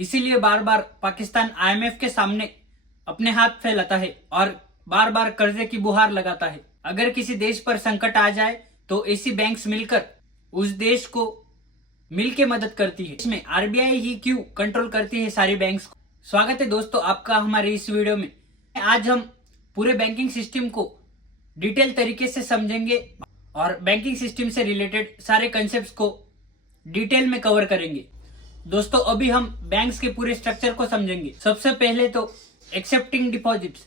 इसीलिए बार बार पाकिस्तान आईएमएफ के सामने अपने हाथ फैलाता है और बार बार कर्जे की गुहार लगाता है। अगर किसी देश पर संकट आ जाए तो ऐसी बैंक्स मिलकर उस देश को मिलके मदद करती है। इसमें आरबीआई ही क्यों कंट्रोल करती है सारी बैंक्स को। स्वागत है दोस्तों आपका हमारे इस वीडियो में। आज हम पूरे बैंकिंग सिस्टम को डिटेल तरीके से समझेंगे और बैंकिंग सिस्टम से रिलेटेड सारे कंसेप्ट्स को डिटेल में कवर करेंगे। दोस्तों अभी हम बैंक्स के पूरे स्ट्रक्चर को समझेंगे। सबसे पहले तो एक्सेप्टिंग डिपॉजिट्स,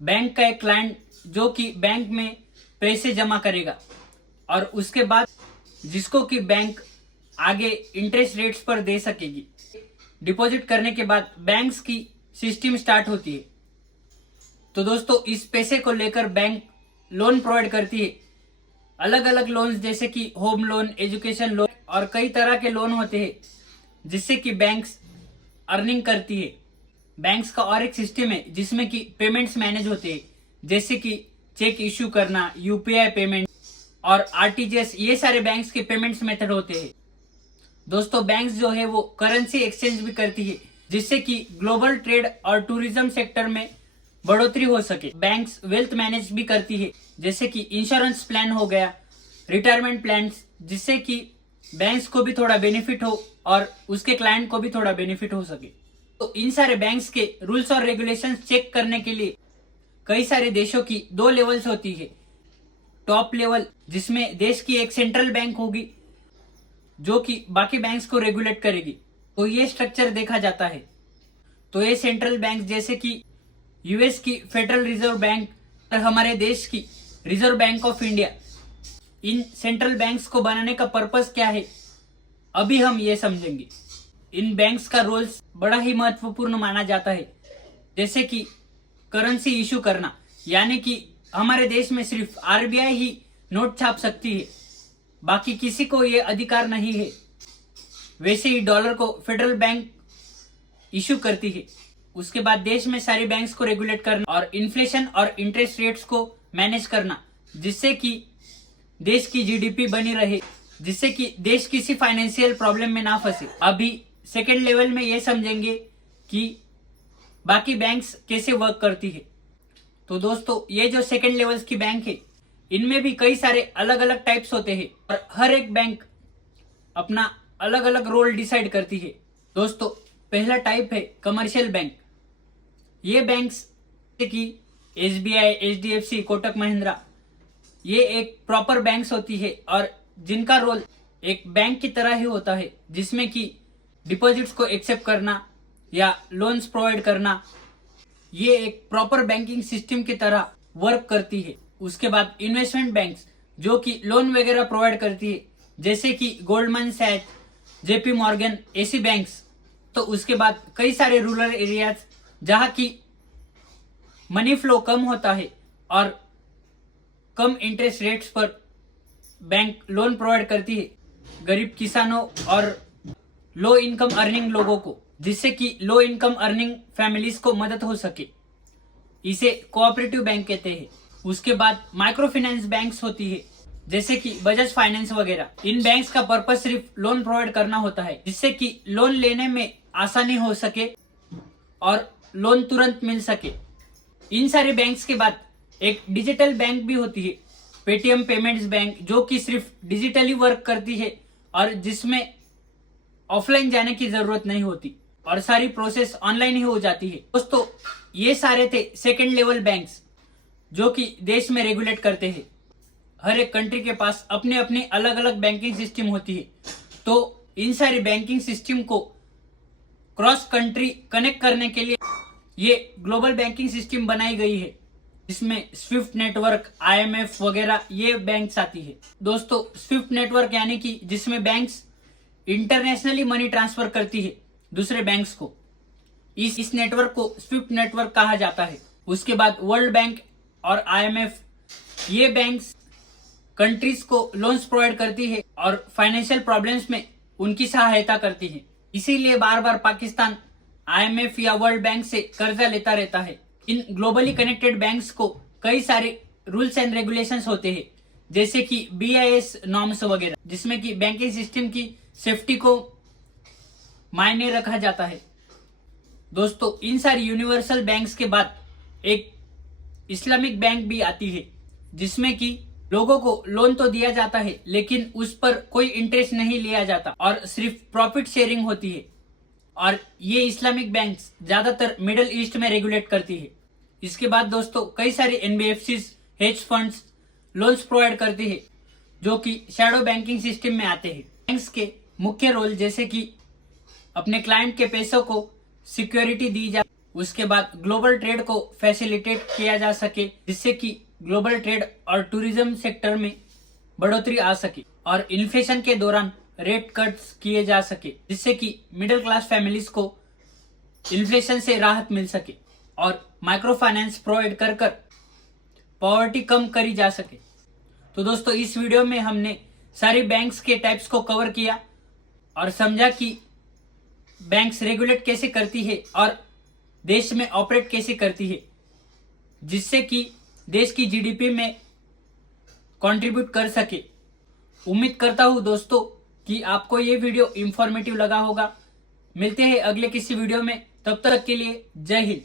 बैंक का एक क्लाइंट जो कि बैंक में पैसे जमा करेगा और उसके बाद जिसको कि बैंक आगे इंटरेस्ट रेट्स पर दे सकेगी। डिपॉजिट करने के बाद बैंक्स की सिस्टम स्टार्ट होती है। तो दोस्तों इस पैसे को लेकर बैंक लोन प्रोवाइड करती है। अलग अलग लोन्स जैसे कि होम लोन, एजुकेशन लोन और कई तरह के लोन होते हैं जिससे कि बैंक्स अर्निंग करती है। बैंक्स का और एक सिस्टम है जिसमें कि पेमेंट्स मैनेज होते हैं, जैसे कि चेक इश्यू करना, यूपीआई पेमेंट और आरटीजीएस। ये सारे बैंक्स के पेमेंट्स मेथड होते हैं। दोस्तों बैंक्स जो है वो करेंसी एक्सचेंज भी करती है जिससे कि ग्लोबल ट्रेड और टूरिज्म सेक्टर में बढ़ोतरी हो सके। बैंक्स वेल्थ मैनेज भी करती है जैसे कि इंश्योरेंस प्लान हो गया, रिटायरमेंट प्लान, जिससे कि बैंक्स को भी थोड़ा बेनिफिट हो और उसके क्लाइंट को भी थोड़ा बेनिफिट हो सके। तो इन सारे बैंक्स के रूल्स और रेगुलेशंस चेक करने के लिए कई सारे देशों की दो लेवल्स होती है। टॉप लेवल जिसमें देश की एक सेंट्रल बैंक होगी जो कि बाकी बैंक्स को रेगुलेट करेगी, तो ये स्ट्रक्चर देखा जाता है। तो ये सेंट्रल बैंक जैसे कि यूएस की फेडरल रिजर्व बैंक और हमारे देश की reserve bank of India. In central banks को बनाने का पर्पस क्या है अभी हम ये समझेंगे। इन बैंक्स का रोल्स बड़ा ही महत्वपूर्ण माना जाता है, जैसे कि करेंसी इशू करना, यानी कि हमारे देश में सिर्फ आरबीआई ही नोट छाप सकती है, बाकी किसी को ये अधिकार नहीं है। वैसे ही डॉलर को फेडरल बैंक इशू करती है। उसके बाद देश में सारी बैंक्स को रेगुलेट करना और इन्फ्लेशन और इंटरेस्ट रेट्स को मैनेज करना, जिससे कि देश की जीडीपी बनी रहे, जिससे कि देश किसी फाइनेंशियल प्रॉब्लम में ना फंसे। अभी सेकेंड लेवल में ये समझेंगे कि बाकी बैंक्स कैसे वर्क करती है। तो दोस्तों ये जो सेकेंड लेवल्स की बैंक है इनमें भी कई सारे अलग अलग टाइप्स होते हैं और हर एक बैंक अपना अलग अलग रोल डिसाइड करती है। दोस्तों पहला टाइप है कमर्शियल बैंक। ये बैंक्स जैसे कि एसबीआई, एचडीएफसी, कोटक महिंद्रा, ये एक प्रॉपर बैंक्स होती है और जिनका रोल एक बैंक की तरह ही होता है, जिसमें कि डिपॉजिट्स को एक्सेप्ट करना या लोन्स प्रोवाइड करना। ये एक प्रॉपर बैंकिंग सिस्टम की तरह वर्क करती है। उसके बाद इन्वेस्टमेंट बैंक्स जो कि लोन वगैरह प्रोवाइड करती है, जैसे कि गोल्डमैन सैक्स, जेपी मॉर्गन, ऐसी बैंक्स। तो उसके बाद कई सारे रूरल एरियाज जहां की मनी फ्लो कम होता है और कम इंटरेस्ट रेट्स पर बैंक लोन प्रोवाइड करती है गरीब किसानों और लो इनकम अर्निंग लोगों को, जिससे कि लो इनकम अर्निंग फैमिलीज को मदद हो सके। इसे कोऑपरेटिव बैंक कहते हैं। उसके बाद माइक्रो फाइनेंस बैंक्स होती है जैसे कि बजाज फाइनेंस वगैरह। इन बैंक्स का पर्पस सिर्फ लोन प्रोवाइड करना होता है, जिससे कि लोन लेने में आसानी हो सके और लोन तुरंत मिल सके। इन सारे बैंक्स के बाद एक डिजिटल बैंक भी होती है, पेटीएम पेमेंट्स बैंक, जो कि सिर्फ डिजिटली वर्क करती है और जिसमें ऑफलाइन जाने की जरूरत नहीं होती और सारी प्रोसेस ऑनलाइन ही हो जाती है। दोस्तों ये सारे थे सेकेंड लेवल बैंक्स जो कि देश में रेगुलेट करते हैं। हर एक कंट्री के पास अपने अपनी अलग अलग बैंकिंग सिस्टम होती है। तो इन सारी बैंकिंग सिस्टम को क्रॉस कंट्री कनेक्ट करने के लिए ये ग्लोबल बैंकिंग सिस्टम बनाई गई है, जिसमें स्विफ्ट नेटवर्क, आईएमएफ वगैरह ये बैंक्स आती है। दोस्तों स्विफ्ट नेटवर्क यानी कि जिसमें बैंक्स इंटरनेशनली मनी ट्रांसफर करती है दूसरे बैंक्स को, इस नेटवर्क को स्विफ्ट नेटवर्क कहा जाता है। उसके बाद वर्ल्ड बैंक और आईएमएफ, ये बैंक्स कंट्रीज को लोन्स प्रोवाइड करती है और फाइनेंशियल प्रॉब्लम्स में उनकी सहायता करती है। इसीलिए बार बार पाकिस्तान आईएमएफ या वर्ल्ड बैंक से कर्जा लेता रहता है। इन ग्लोबली कनेक्टेड बैंक्स को कई सारे रूल्स एंड रेगुलेशंस होते हैं, जैसे कि बीआईएस नॉर्म्स वगैरह, जिसमें कि बैंकिंग सिस्टम की सेफ्टी को मायने रखा जाता है। दोस्तों, इन सारी यूनिवर्सल बैंक्स के बाद एक इस्लामिक बैंक भी आती है, जिसमें कि लोगों को लोन तो दिया जाता है लेकिन उस पर कोई इंटरेस्ट नहीं लिया जाता और सिर्फ प्रॉफिट शेयरिंग होती है। और ये इस्लामिक बैंक्स ज्यादातर मिडिल ईस्ट में रेगुलेट करती है। इसके बाद दोस्तों, कई सारे NBFCs, hedge funds loans provide करते हैं जो कि शैडो बैंकिंग सिस्टम में आते हैं। बैंक्स के मुख्य रोल जैसे कि अपने क्लाइंट के पैसों को सिक्योरिटी दी जाए, उसके बाद ग्लोबल ट्रेड को फैसिलिटेट किया जा सके जिससे कि ग्लोबल ट्रेड और टूरिज्म सेक्टर में बढ़ोतरी आ सके, और इन्फ्लेशन के दौरान रेट कट्स किए जा सके जिससे कि मिडिल क्लास फैमिलीज को इन्फ्लेशन से राहत मिल सके, और माइक्रो फाइनेंस प्रोवाइड कर कर पॉवर्टी कम करी जा सके। तो दोस्तों, इस वीडियो में हमने सारी बैंक्स के टाइप्स को कवर किया और समझा कि बैंक्स रेगुलेट कैसे करती है और देश में ऑपरेट कैसे करती है, जिससे कि देश की जीडीपी में कंट्रीब्यूट कर सके। उम्मीद करता हूं दोस्तों कि आपको ये वीडियो इंफॉर्मेटिव लगा होगा। मिलते हैं अगले किसी वीडियो में, तब तक के लिए जय हिंद।